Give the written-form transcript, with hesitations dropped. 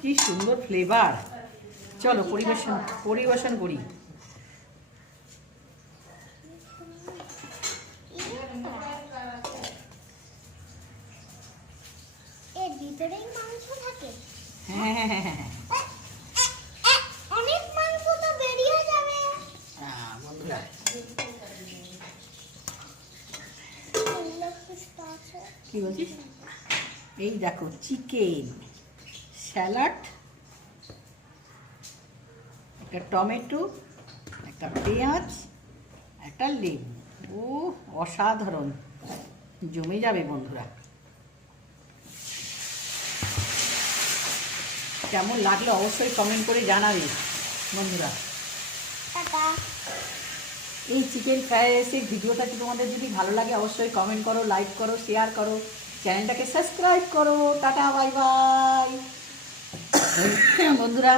কি সুন্দর ফ্লেভার। চলো পরিবেশন করি। এর ভিতরেই মাংস থাকে। হ্যাঁ হ্যাঁ হ্যাঁ হ্যাঁ, অনেক মাংস তো বেরিয়ে যাবে। বন্ধুরা কি বলছিস? এই দেখো চিকেন স্যালাড, একটা টমেটো, একটা পেঁয়াজ, একটা লেবু। ও অসাধারণ, জমে যাবে বন্ধুরা। কেমন লাগলো অবশ্যই কমেন্ট করে জানাবে বন্ধুরা। এই চিকেন ফ্রাইড রাইসের ভিডিওটা তোমাদের যদি ভালো লাগে অবশ্যই কমেন্ট করো, লাইক করো, শেয়ার করো, চ্যানেলটাকে সাবস্ক্রাইব করো। টাটা বাই বাই বন্ধুরা।